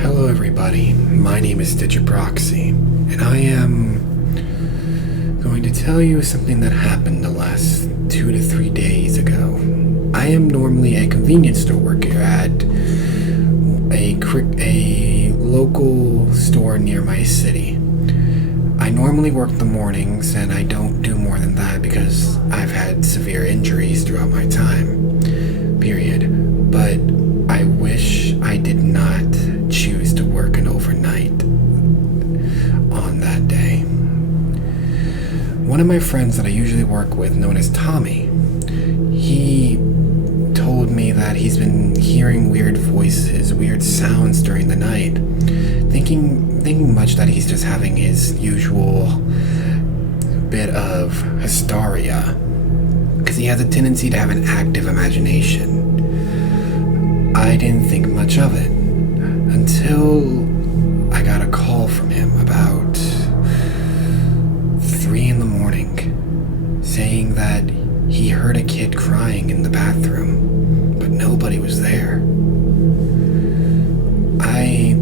Hello, everybody. My name is Digiproxy, and I am going to tell you something that happened the last 2 to 3 days ago. I am normally a convenience store worker at a local store near my city. I normally work the mornings, and I don't do more than that because I've had severe injuries throughout my time, period. But I wish I did not choose to work an overnight on that day. One of my friends that I usually work with, known as Tommy, he told me that he's been hearing weird voices, weird sounds during the night, thinking much that he's just having his usual bit of hysteria, because he has a tendency to have an active imagination. I didn't think much of it until I got a call from him about 3 in the morning saying that he heard a kid crying in the bathroom, but nobody was there. I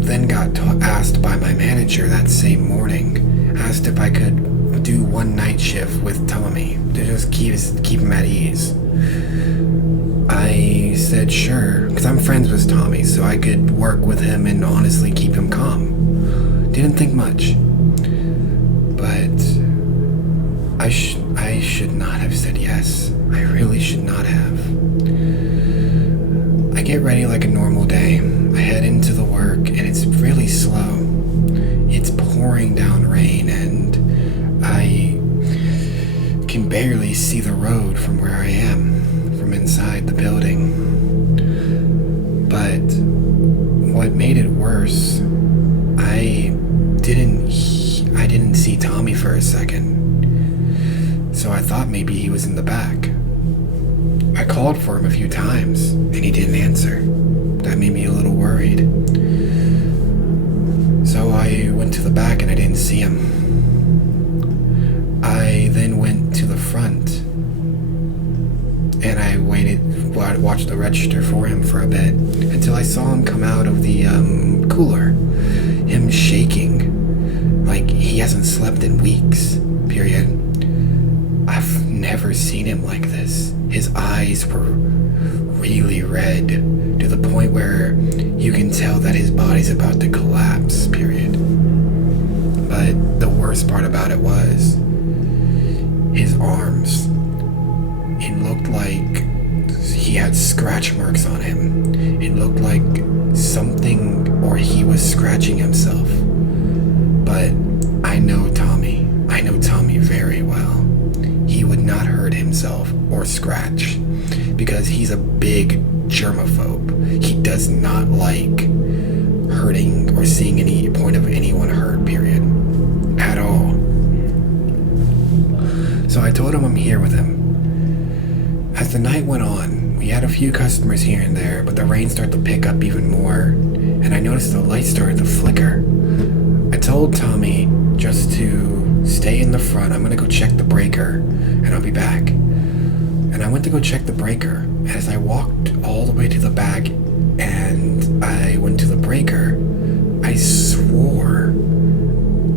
then got asked by my manager that same morning, asked if I could do one night shift with Tommy to just keep him at ease. I said sure, because I'm friends with Tommy, so I could work with him and honestly keep him calm. Didn't think much. But I should not have said yes. I really should not have. I get ready like a normal day. I head into the work, and it's really slow. It's pouring down rain, and I can barely see the road from where I am, from inside the building. But what made it worse, I didn't see Tommy for a second. So I thought maybe he was in the back. I called for him a few times, and he didn't answer. That made me a little worried. So I went to the back and I didn't see him. I then went to the front and I watched the register for him for a bit until I saw him come out of the cooler. Him shaking like he hasn't slept in weeks, period. I've never seen him like this. His eyes were really red to the point where you can tell that his body's about to collapse, period. But the worst part about it was his arms. It looked like he had scratch marks on him. It looked like something, or he was scratching himself. But I know Tommy very well. He would not hurt himself or scratch because he's a big germaphobe. He does not like hurting or seeing any point of anyone hurt, period, at all. So I told him I'm here with him. As the night went on, we had a few customers here and there, but the rain started to pick up even more, and I noticed the lights started to flicker. I told Tommy just to stay in the front. I'm gonna go check the breaker, and I'll be back. And I went to go check the breaker. As I walked all the way to the back and I went to the breaker, I swore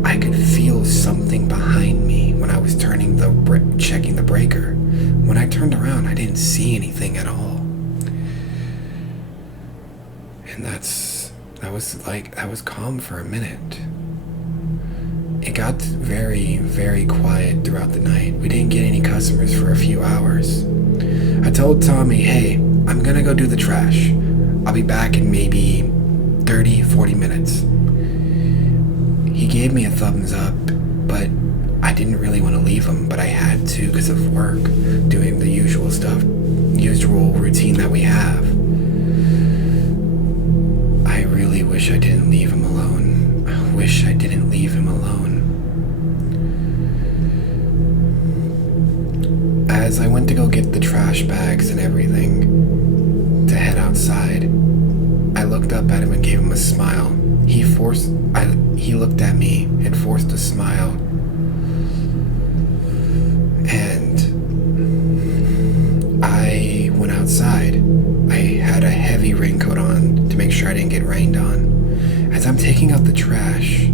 I could feel something behind me when I was checking the breaker. When I turned around, I didn't see anything at all. And that was calm for a minute. It got very, very quiet throughout the night. We didn't get any customers for a few hours. I told Tommy, hey, I'm gonna go do the trash. I'll be back in maybe 30, 40 minutes. He gave me a thumbs up, but I didn't really want to leave him, but I had to because of work, doing the usual stuff, usual routine that we have. I really wish I didn't leave him alone. I wish I didn't leave him alone. As I went to go get the trash bags and everything to head outside, I looked up at him and gave him a smile. He looked at me and forced a smile. And I went outside. I had a heavy raincoat on to make sure I didn't get rained on. taking out the trash,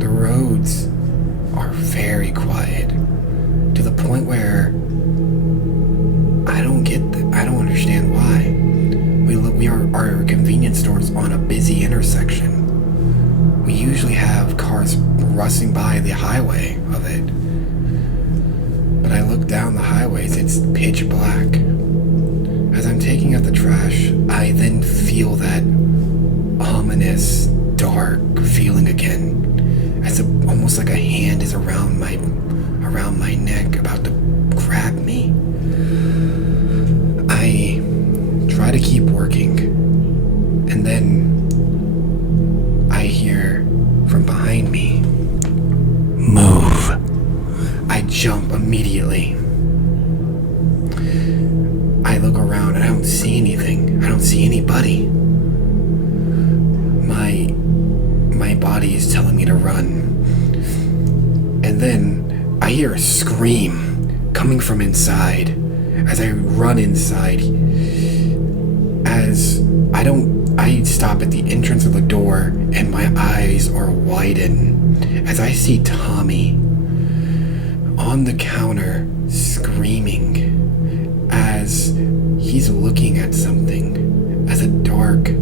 the roads are very quiet to the point where I don't understand why. Our convenience store's on a busy intersection. We usually have cars rushing by the highway of it. But I look down the highways, it's pitch black. As I'm taking out the trash, I then feel that ominous, dark feeling again. Almost like a hand is around my neck, about to grab me. I try to keep working, and then I hear from behind me, "Move." I jump immediately. I look around and I don't see anything. I don't see anybody. My body is telling me to run. And then I hear a scream coming from inside as I run inside. I stop at the entrance of the door and my eyes are widen as I see Tommy on the counter screaming as he's looking at something, as a dark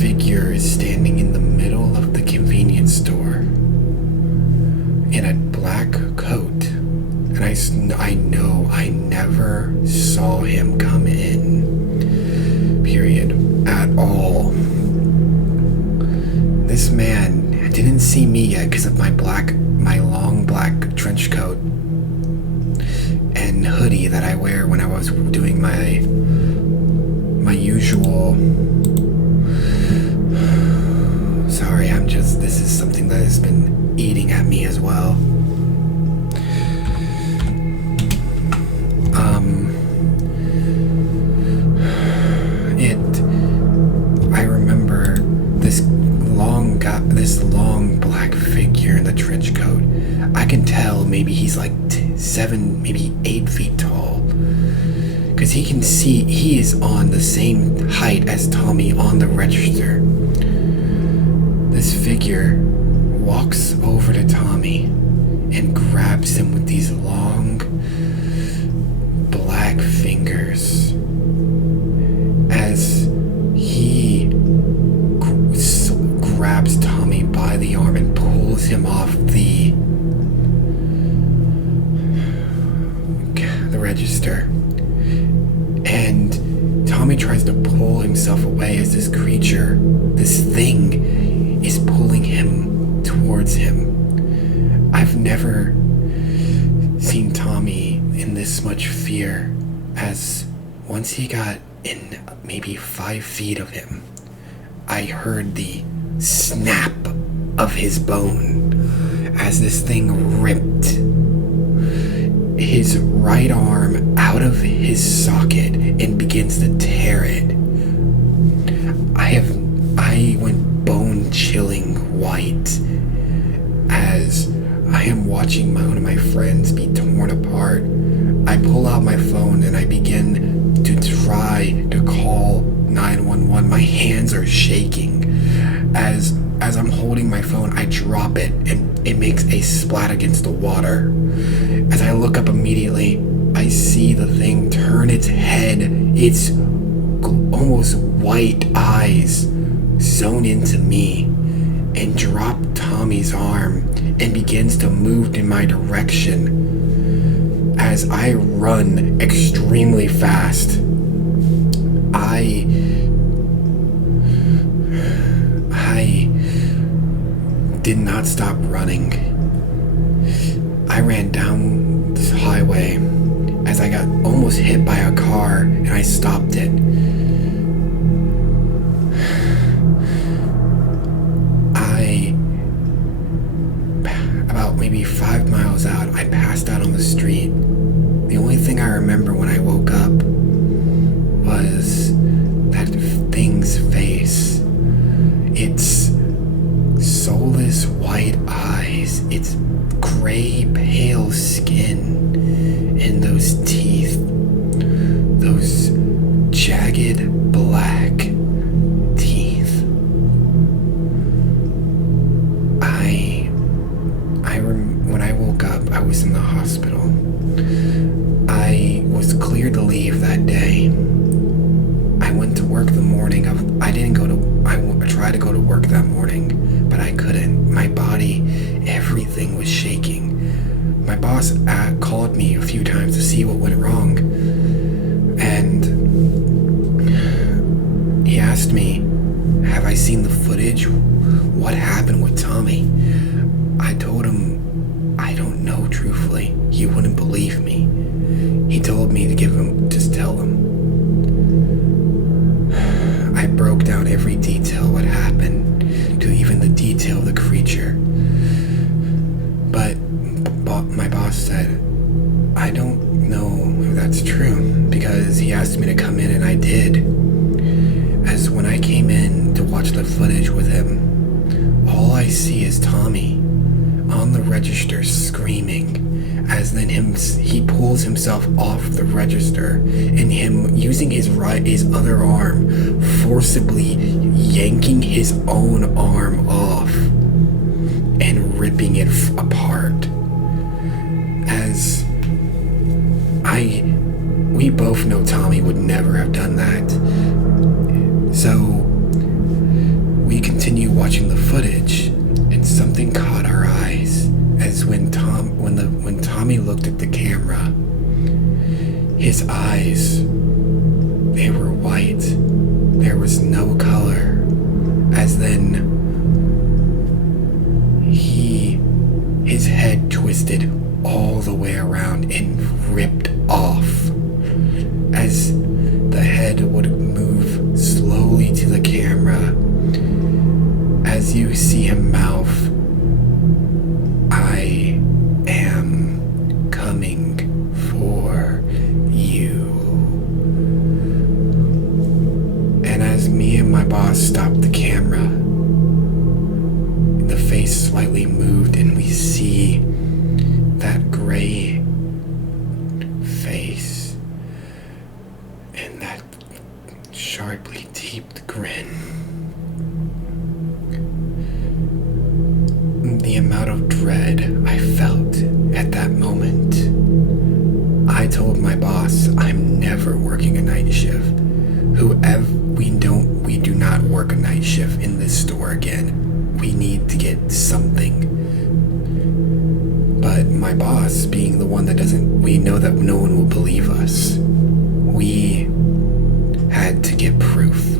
figure is standing in the middle of the convenience store in a black coat. And I know I never saw him come in, period, at all. This man didn't see me yet because of my long black trench coat and hoodie that I wear when I was doing my usual. Sorry, this is something that has been eating at me as well. I remember this long black figure in the trench coat. I can tell maybe he's like 7, maybe 8 feet tall. Because he is on the same height as Tommy on the register. This figure walks over to Tommy and grabs him with these long black fingers as he grabs Tommy by the arm and pulls him off the register. And Tommy tries to pull himself away as this creature, this thing, is pulling him towards him. I've never seen Tommy in this much fear, as once he got in maybe 5 feet of him, I heard the snap of his bone as this thing ripped his right arm out of his socket and begins to tear it. I went bone-chilling white as I am watching one of my friends be torn apart. I pull out my phone and I begin to try to call 911. My hands are shaking. As I'm holding my phone, I drop it and it makes a splat against the water. As I look up immediately, I see the thing turn its head, its almost white eyes zone into me, and drop Tommy's arm and begins to move in my direction as I run extremely fast. I did not stop running. I ran down this highway as I got almost hit by a car and I stopped it. About maybe 5 miles out, I passed out on the street. The only thing I remember when I woke up was that thing's face. Its soulless white eyes, its gray pale skin, and those teeth, those jagged tried to go to work that morning, but I couldn't. My body, everything was shaking. My boss called me a few times to see what went wrong, and he asked me, have I seen the footage? What happened with Tommy? I told him, I don't know, truthfully. He wouldn't believe me. He told me to just tell him. I broke down every detail what happened, to even the detail of the creature. But my boss said, I don't know if that's true, because he asked me to come in and I did. As when I came in to watch the footage with him, all I see is Tommy on the register screaming, as then he pulls himself off the register, and him using his other arm, forcibly yanking his own arm off and ripping it apart. As we both know Tommy would never have done that. So we continue watching the footage, and something caught our eyes. As when Tommy looked at the camera, his eyes, they were white. There was no color. As then his head twisted all the way around and ripped off. As the head would move slowly to the camera, as you see him mouth, I am coming for you. And as me and my boss stopped the camera, the face slightly moved and we see that gray face and that sharply deep grin. The amount of dread I felt at that moment. I told my boss I'm never working a night shift. We do not work a night shift in this store again. We need to get something. But my boss, being the one that we know that no one will believe us. We had to get proof.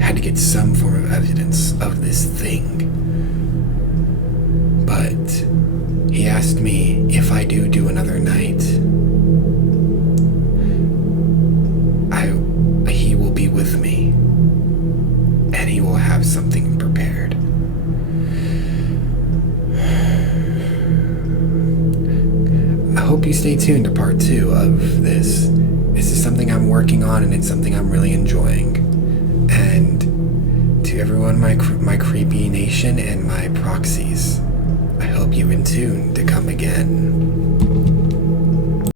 Had to get some form of evidence of this thing. But he asked me if I do another night, he will be with me, and he will have something prepared. I hope you stay tuned to part 2 of this. This is something I'm working on, and it's something I'm really enjoying. And to everyone, my creepy nation and my proxies, I hope you in tune to come again.